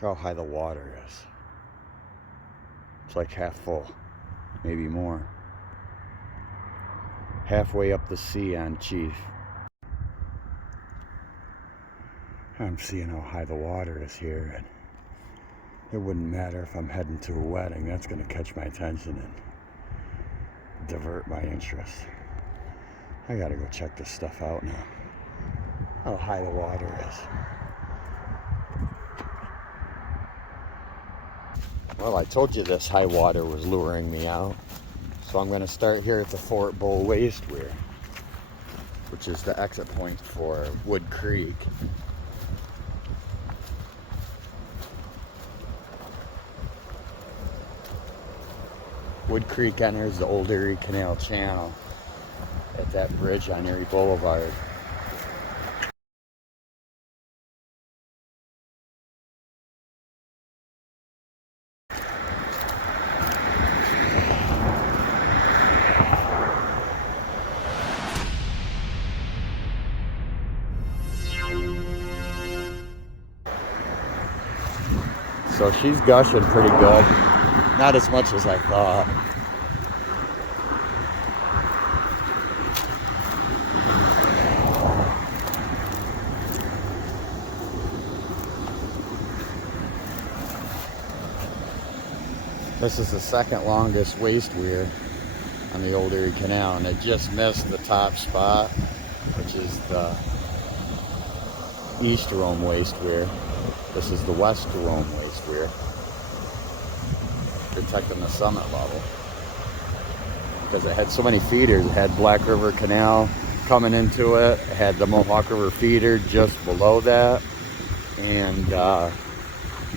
Look how high the water is. It's like half full, maybe more. Halfway up the sea on Chief. I'm seeing how high the water is here, and it wouldn't matter if I'm heading to a wedding. That's going to catch my attention and divert my interest. I gotta go check this stuff out now. How high the water is. Well, I told you this high water was luring me out. So I'm going to start here at the Fort Bull Waste Weir, which is the exit point for Wood Creek. Wood Creek enters the old Erie Canal channel at that bridge on Erie Boulevard. So she's gushing pretty good. Not as much as I thought. This is the second longest waste weir on the old Erie Canal, and it just missed the top spot, which is the East Rome Waste Weir. This is the West Rome Waste Weir. Detecting the summit level. Because it had so many feeders. It had Black River Canal coming into it. It had the Mohawk River feeder just below that. And the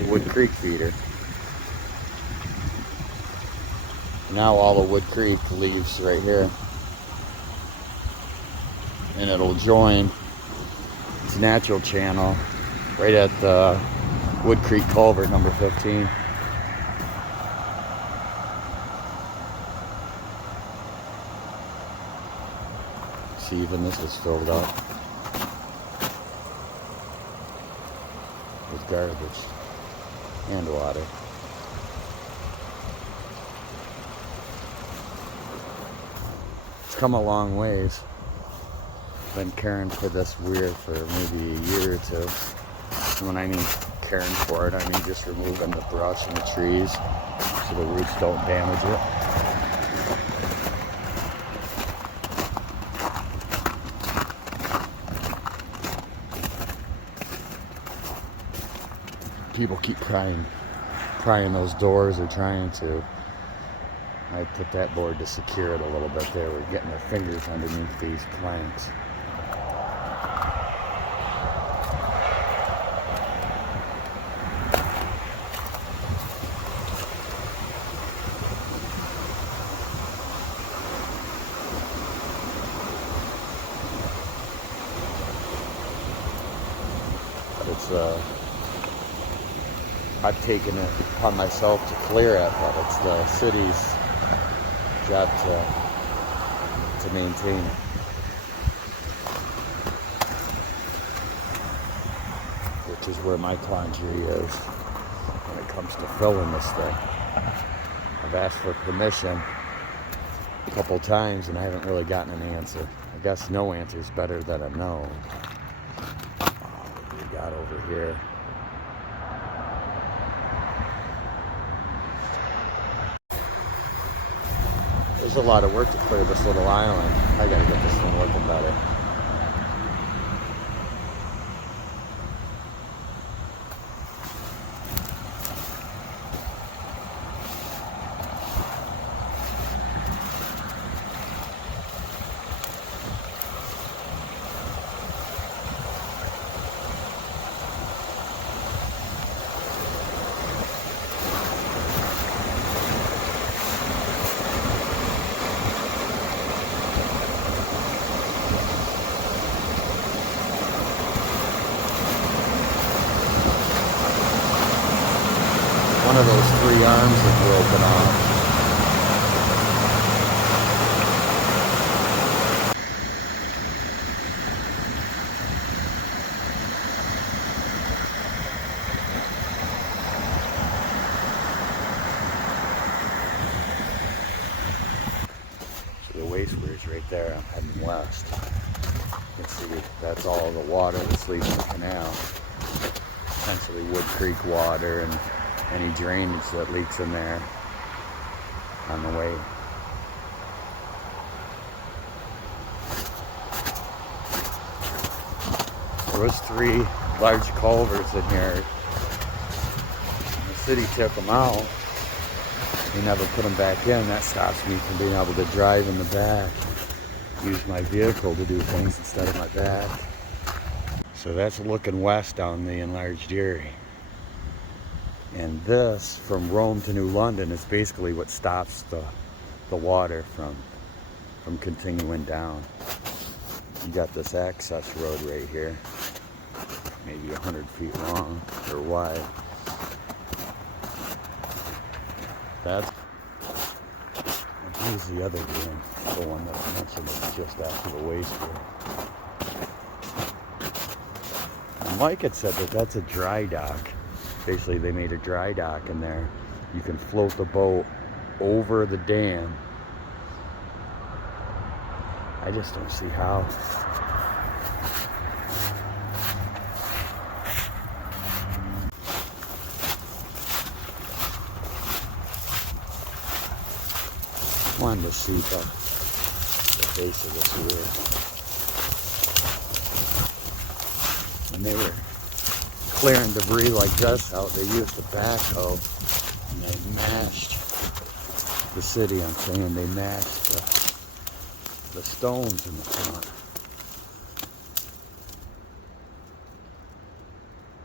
Wood Creek feeder. Now all of Wood Creek leaves right here. And it'll join its natural channel right at the Wood Creek Culvert number 15. See, even this is filled up with garbage and water. It's come a long ways. Been caring for this weir for maybe a year or two. And when I mean caring for it, I mean just removing the brush and the trees so the roots don't damage it. People keep prying those doors or trying to. I put that board to secure it a little bit there. We're getting their fingers underneath these planks. But it's I've taken it upon myself to clear it, but it's the city's job to maintain it. Which is where my quandary is when it comes to filling this thing. I've asked for permission a couple times and I haven't really gotten an answer. I guess no answer is better than a no. What do we got over here? There's a lot of work to clear this little island. I gotta get this thing looking better. One of those three arms are broken off. there, I'm heading west. You can see that's all the water that's leaving the canal. Essentially Wood Creek water and any drainage that leaks in there on the way. There was 3 large culverts in here. The city took them out. They never put them back in. That stops me from being able to drive in the back. Use my vehicle to do things instead of my back. So that's looking west down the enlarged Erie. And this, from Rome to New London, is basically what stops the water from continuing down. You got this access road right here, maybe 100 feet long or wide. That's, here's the other dam, the one that I mentioned is just after the waste here. And Mike had said that that's a dry dock. Basically, they made a dry dock in there. You can float the boat over the dam. I just don't see how. Wanted to see the base of this weir. When they were clearing debris like this out, they used a backhoe and they mashed the city. I'm saying they mashed the stones in the front.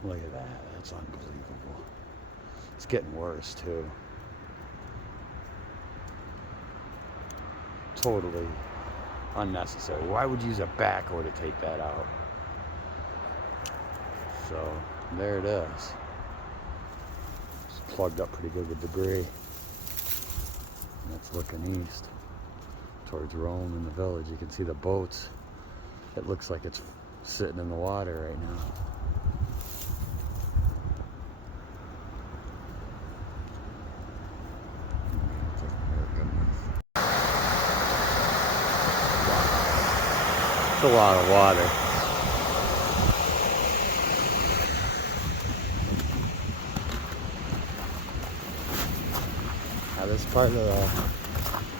Look at that, that's unbelievable. It's getting worse too. Totally unnecessary. Why would you use a backhoe to take that out? So there it is. It's plugged up pretty good with debris. And that's looking east towards Rome and the village. You can see the boats. It looks like it's sitting in the water right now. It's a lot of water. Now this part of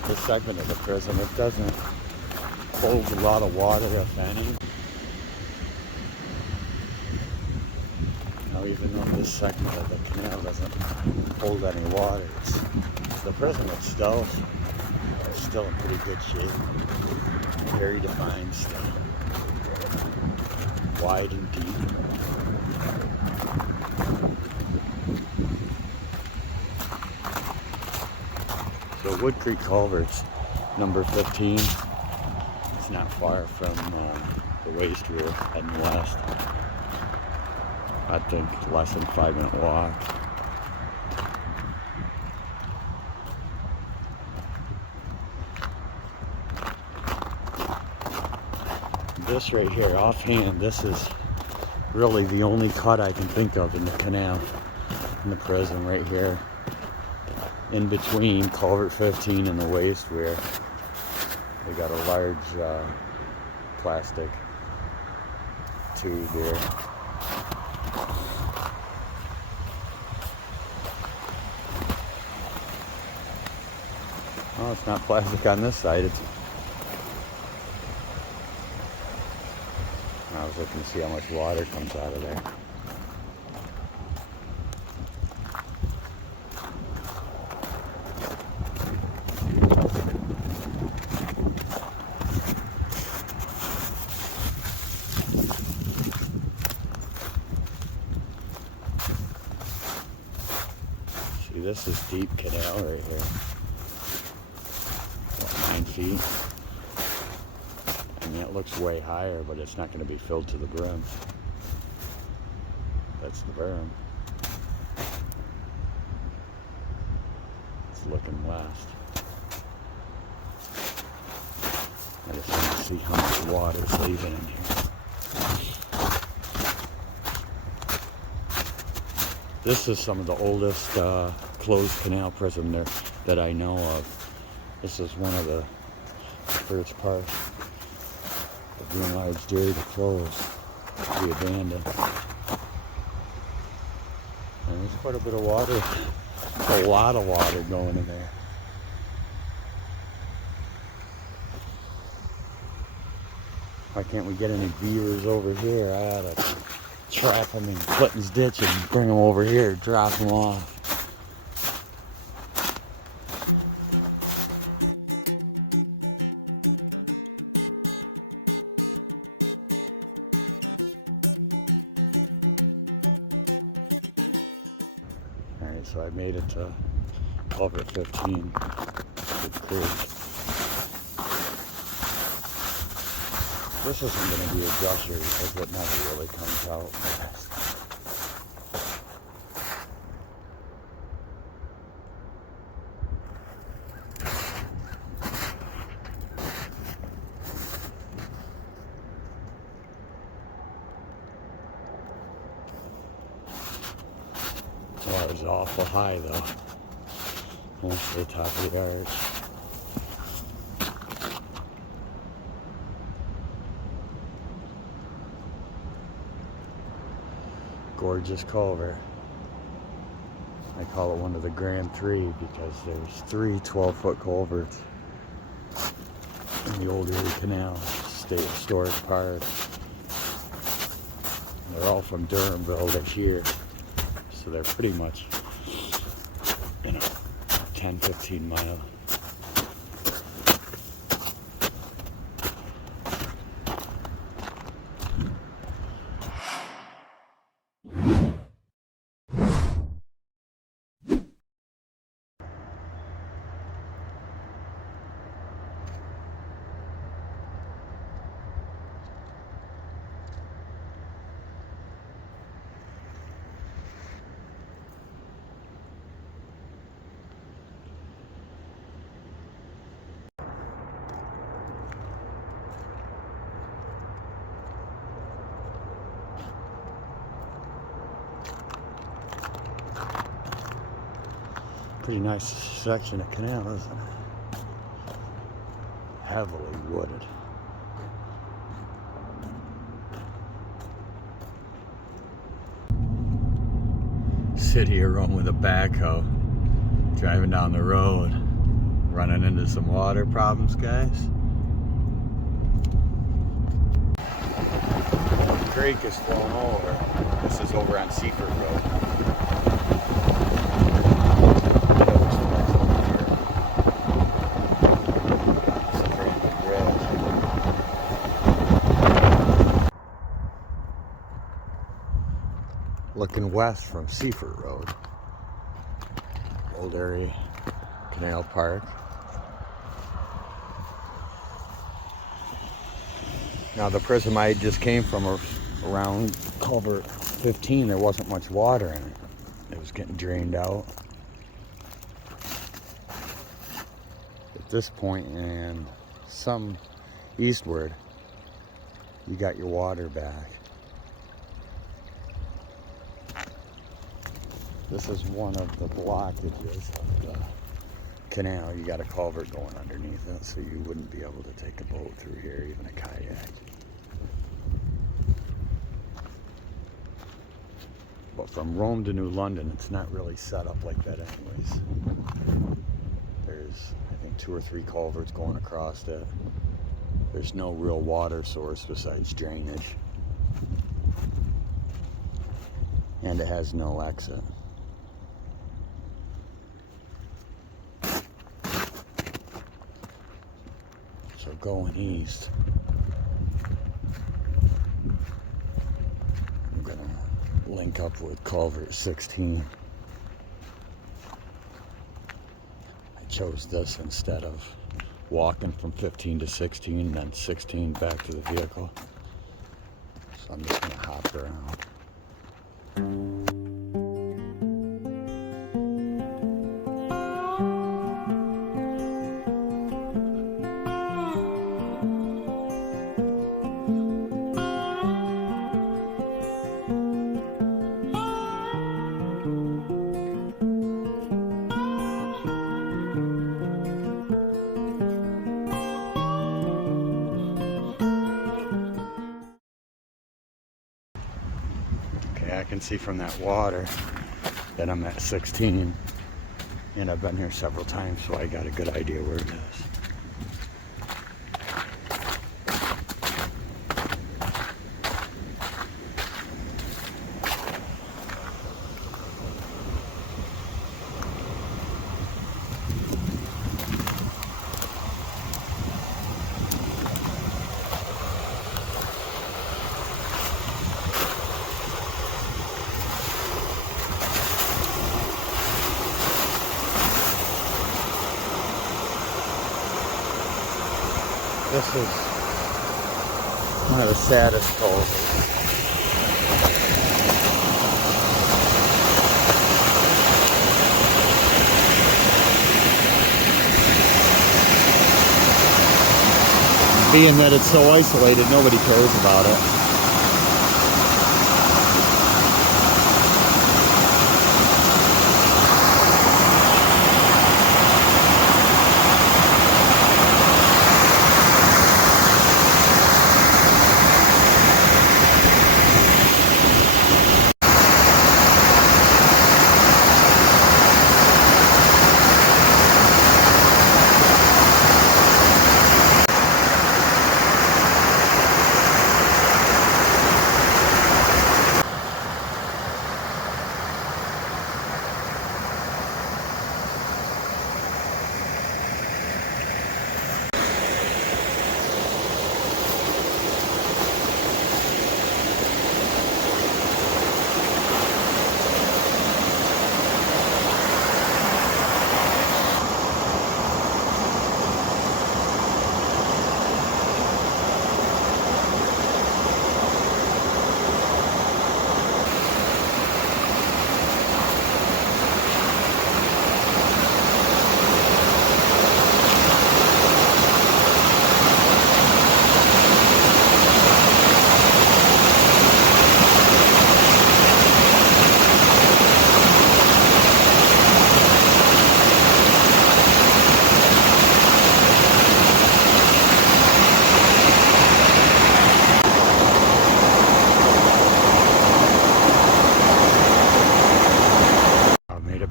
this segment of the prison, it doesn't hold a lot of water, if any. Now even though this segment of the canal doesn't hold any water, the prison itself is still in pretty good shape. Very defined still. Wide and deep. So Wood Creek Culverts, number 15. It's not far from the waste weir heading west. I think less than 5-minute walk. This right here, offhand, this is really the only cut I can think of in the canal, in the prison right here. In between Culvert 15 and the waste weir, we got a large plastic tube here. Oh, it's not plastic on this side. I was looking to see how much water comes out of there. See, this is deep canal right here. About 9 feet. I mean, it looks way higher, but it's not going to be filled to the brim. That's the berm. It's looking west. I just want to see how much water is leaving in here. This is some of the oldest closed canal prison there that I know of. This is one of the first part. The green large dairy to close, to be abandoned. And there's quite a bit of water, a lot of water going in there. Why can't we get any beavers over here? I ought to trap them in Clinton's ditch and bring them over here, drop them off. Alright, so I made it to Culvert 15, Good Creek. This isn't going to be a gusher because it never really comes out. Water's awful high though. Almost to the top of the arch. Gorgeous culvert. I call it one of the Grand Three because there's 3 12-foot culverts in the old Erie Canal State Historic Park. They're all from Durhamville this year, so they're pretty much, 10-15 mile. Pretty nice section of canal, isn't it? Heavily wooded. Sit here run with a backhoe, driving down the road, running into some water problems, guys. The creek is flowing over. This is over on Seaford Road. Looking west from Seaford Road, Old Erie Canal Park. Now the prism I just came from around Culvert 15, there wasn't much water in it. It was getting drained out. At this point and some eastward, you got your water back. This is one of the blockages of the canal. You got a culvert going underneath it, so you wouldn't be able to take a boat through here, even a kayak. But from Rome to New London, it's not really set up like that anyways. There's, I think, 2 or 3 culverts going across it. There's no real water source besides drainage. And it has no exit. So going east, I'm gonna link up with Culvert 16. I chose this instead of walking from 15 to 16 and then 16 back to the vehicle. So I'm just gonna hop around. Yeah, I can see from that water that I'm at 16, and I've been here several times, so I got a good idea where it is. This is one of the saddest culverts. Being that it's so isolated, nobody cares about it.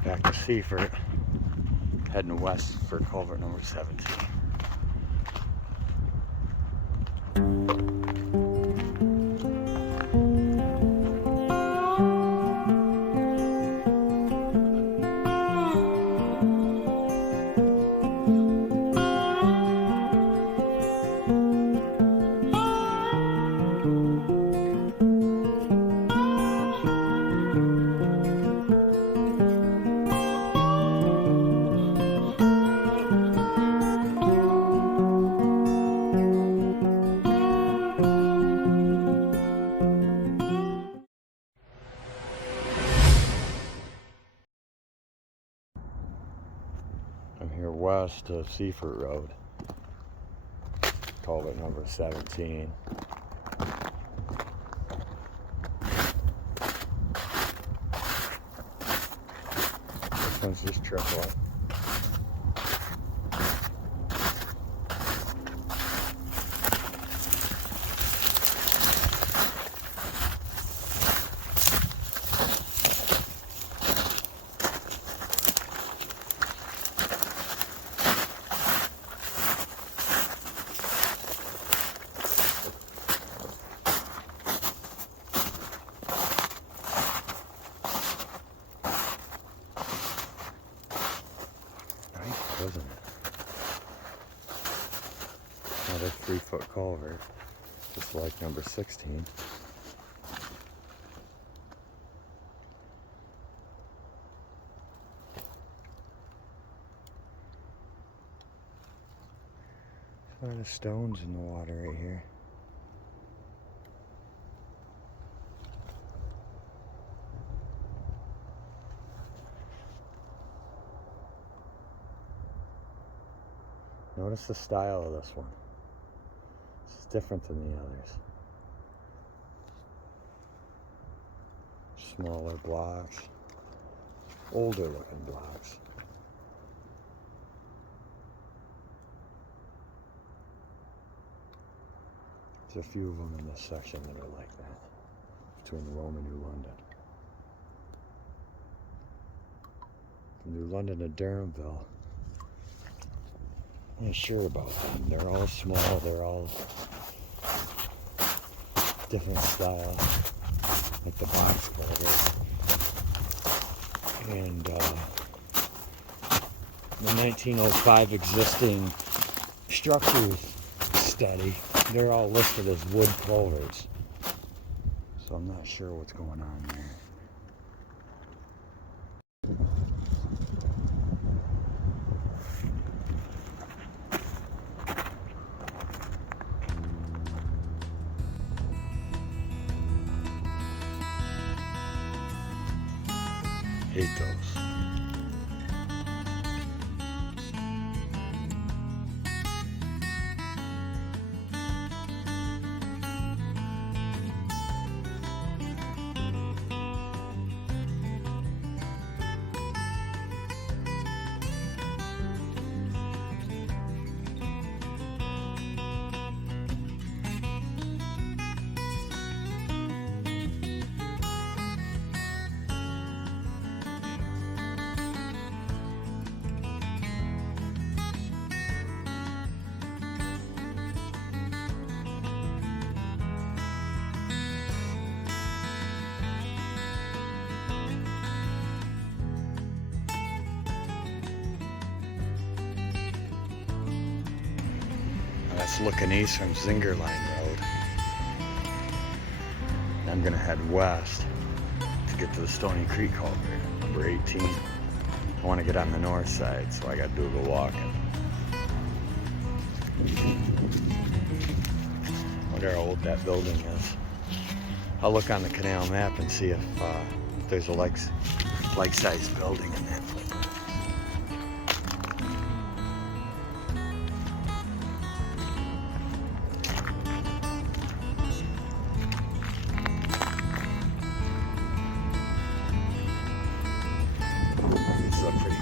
Back to Seaford, heading west for culvert number 17. I'm here west of Seaford Road, culvert number 17. This one's just triple. Wasn't it? Another 3-foot culvert, just like number 16. A lot of stones in the water right here. Notice the style of this one. It's different than the others. Smaller blocks, older looking blocks. There's a few of them in this section that are like that, between Rome and New London. New London and Durhamville. I'm not sure about them. They're all small. They're all different style, like the box culvert. And the 1905 existing structures study, they're all listed as wood culverts. So I'm not sure what's going on there. Hate those. That's looking east from Zingerline Road. I'm gonna head west to get to the Stoney Creek Culvert, number 18. I want to get on the north side, so I gotta do a little walking. Wonder how old that building is. I'll look on the Canal map and see if there's a like-sized building in that place.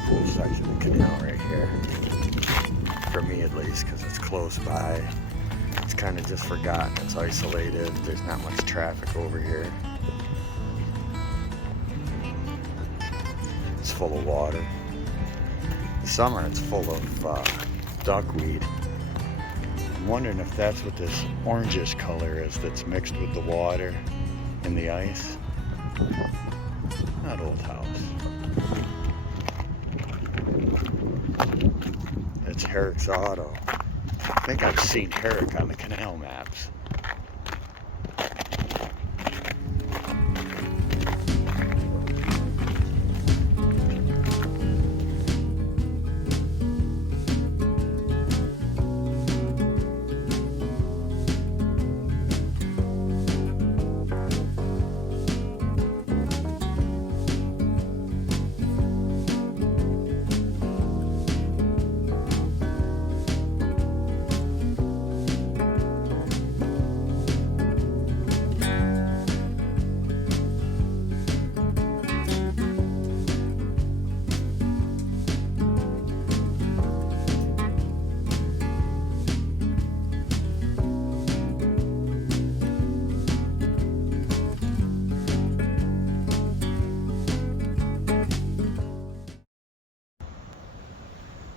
Cool section of Canal right here, for me at least, because it's close by. It's kind of just forgotten. It's isolated. There's not much traffic over here. It's full of water. In summer it's full of duckweed. I'm wondering if that's what this orangish color is that's mixed with the water and the ice. That old house. It's Herrick's Auto. I think I've seen Herrick on the Canal maps.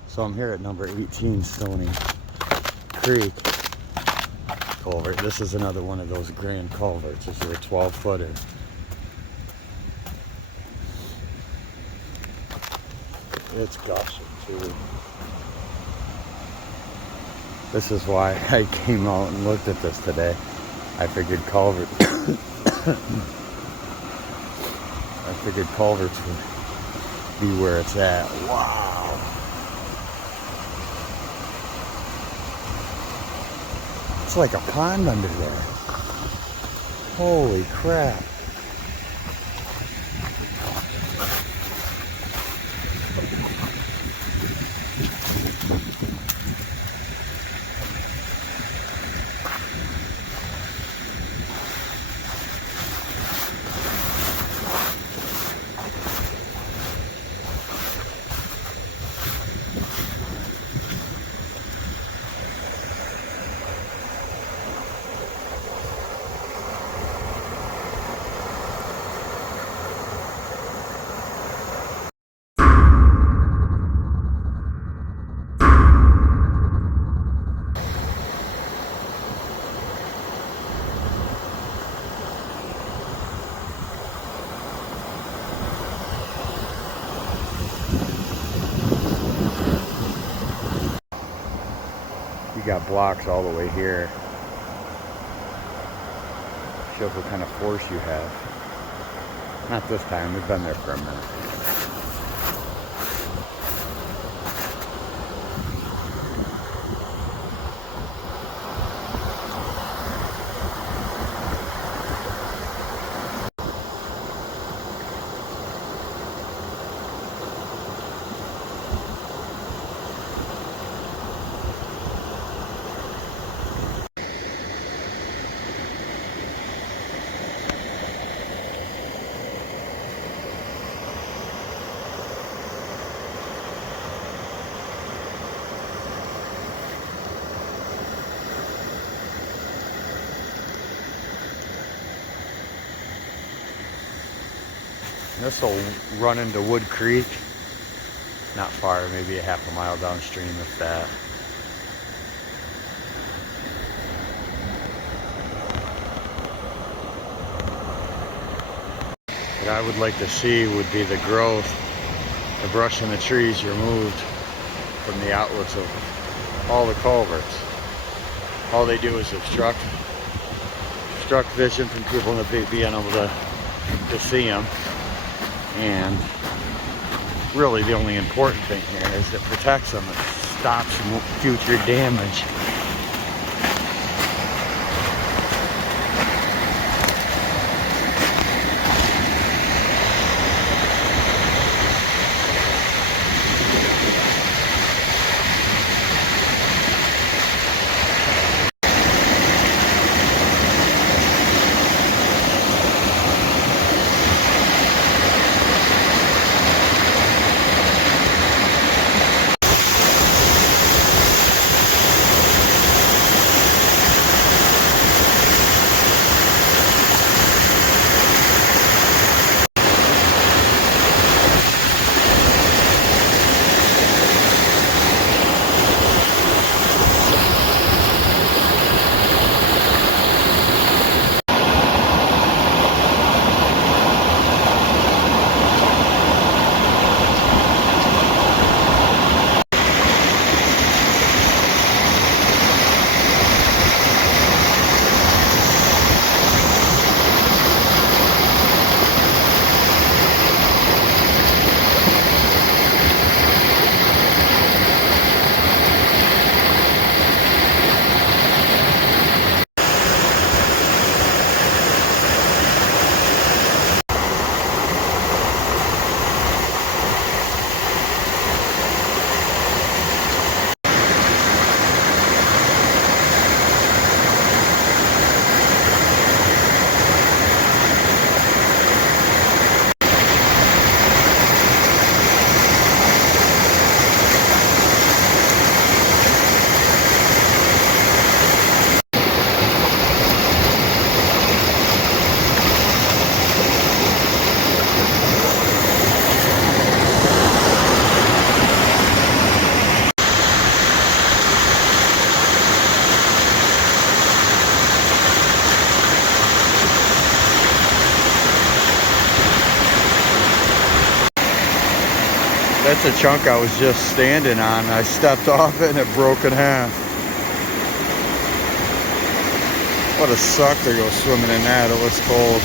So I'm here at number 18 Stoney Creek Culvert. This is another one of those grand culverts. This is a 12-footer. It's gushing too. This is why I came out and looked at this today. I figured culverts would be where it's at. Wow. It's like a pond under there. Holy crap. got blocks all the way here. Shows what kind of force you have. Not this time, we've been there for a minute. This will run into Wood Creek, not far, maybe a half a mile downstream if that. What I would like to see would be the growth, the brush and the trees removed from the outlets of all the culverts. All they do is obstruct vision from people being able to see them. And really the only important thing here is it protects them, it stops future damage. That's a chunk I was just standing on. I stepped off it and it broke in half. What a suck to go swimming in that. It was cold.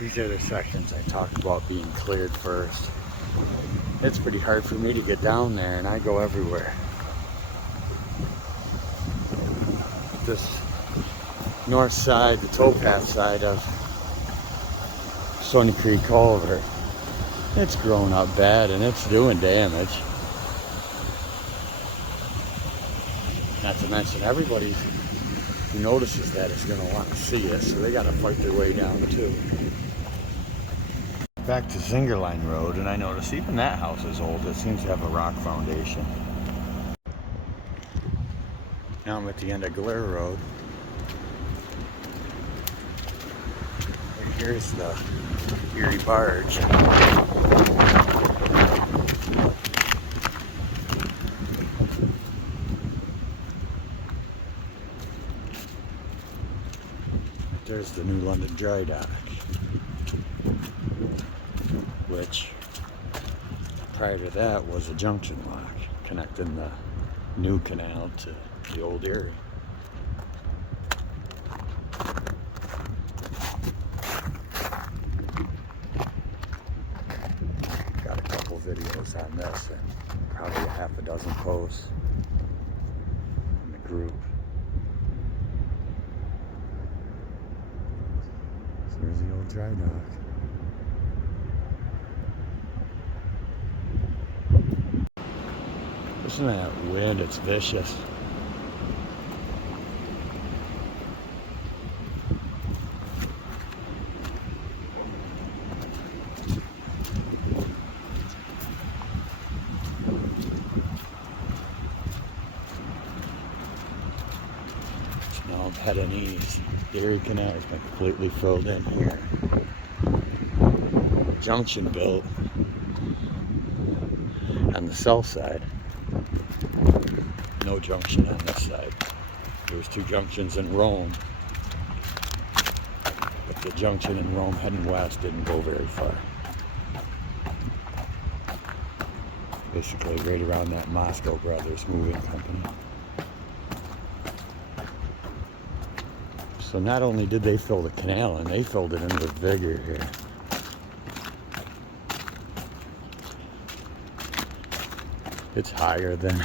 These are the sections I talked about being cleared first. It's pretty hard for me to get down there, and I go everywhere. This north side, the towpath side of Stoney Creek Culvert, it's grown up bad and it's doing damage. Not to mention everybody who notices that is going to want to see it, so they got to fight their way down too. Back to Zingerline Road, and I notice even that house is old. It seems to have a rock foundation. Now I'm at the end of Weir Road. And here's the Erie barge. There's the new London dry dock, which prior to that was a junction lock connecting the new canal to the old Erie. Got a couple videos on this and probably a half a dozen posts in the group. So there's the old dry dock. Listen to that wind, it's vicious. So now I'm heading east. The Erie Canal has been completely filled in here. Junction built on the south side. No junction on this side. There was 2 junctions in Rome, but the junction in Rome heading west didn't go very far. Basically right around that Moscow Brothers moving company. So not only did they fill the canal in, they filled it in with vigor here. It's higher than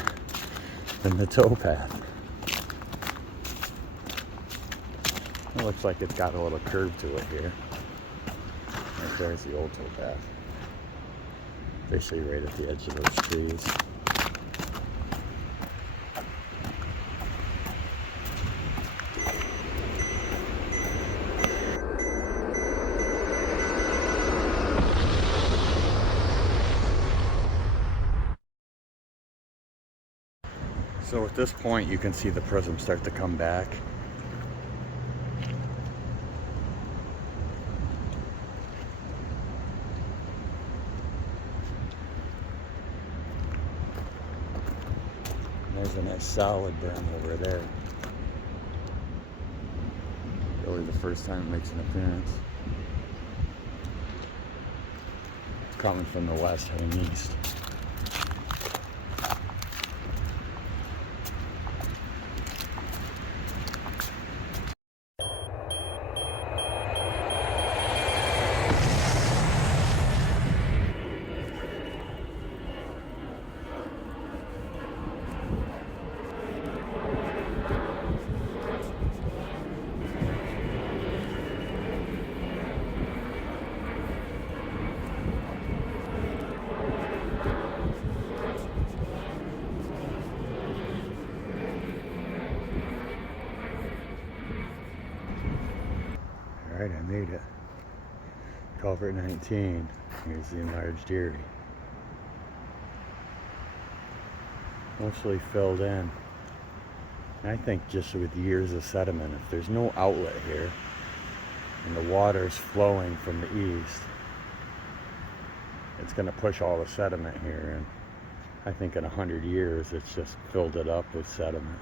the towpath. It looks like it's got a little curve to it here. Right there's the old towpath. Basically right at the edge of those trees. So at this point you can see the prism start to come back. And there's a nice solid berm over there. Really the first time it makes an appearance. It's coming from the west heading east. Alright, I made it. Culvert 19. Here's the enlarged Erie. Mostly filled in. I think just with years of sediment, if there's no outlet here and the water's flowing from the east, it's going to push all the sediment here, and I think in 100 years it's just filled it up with sediment.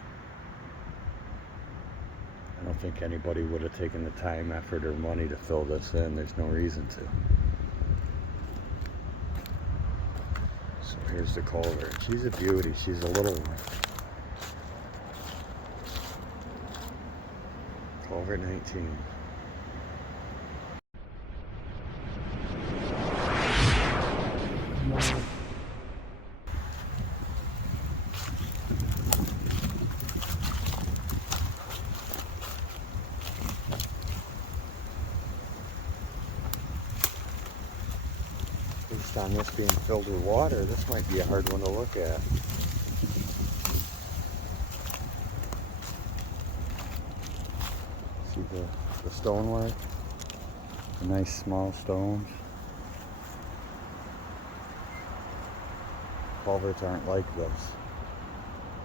I don't think anybody would have taken the time, effort, or money to fill this in. There's no reason to. So here's the culvert. She's a beauty. She's a little one. Culvert 19. Based on this being filled with water, this might be a hard one to look at. See the stonework? The nice small stones. Culverts aren't like this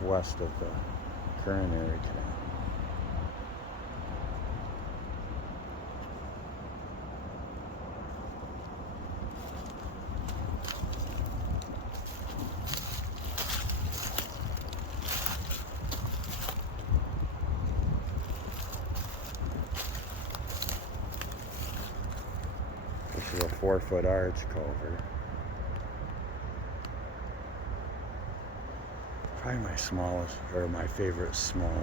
west of the current Erie Canal. This is a 4-foot arch culvert. Probably my smallest, or my favorite small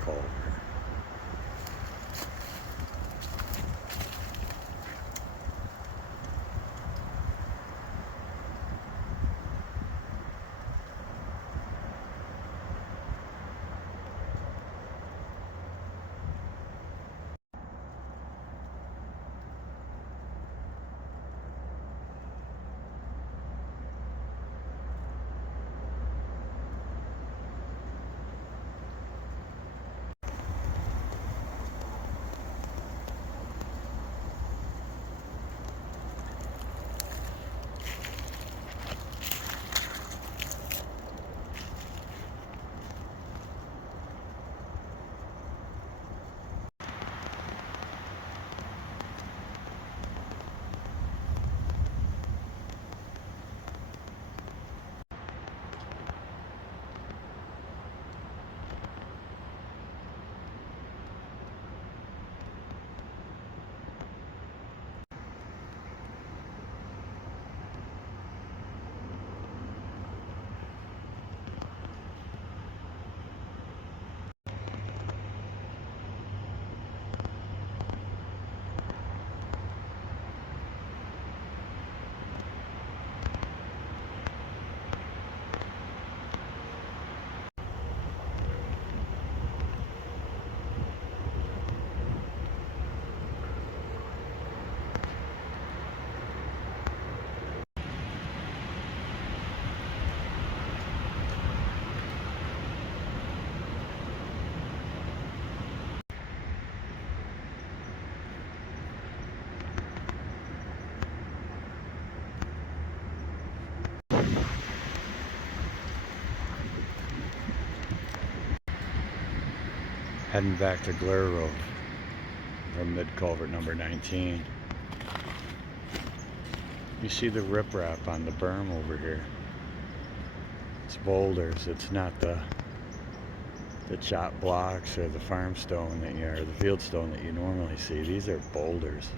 culvert. Heading back to Glare Road, or mid-culvert number 19. You see the riprap on the berm over here. It's boulders. It's not the chopped blocks or the farm stone that or the field stone that you normally see. These are boulders.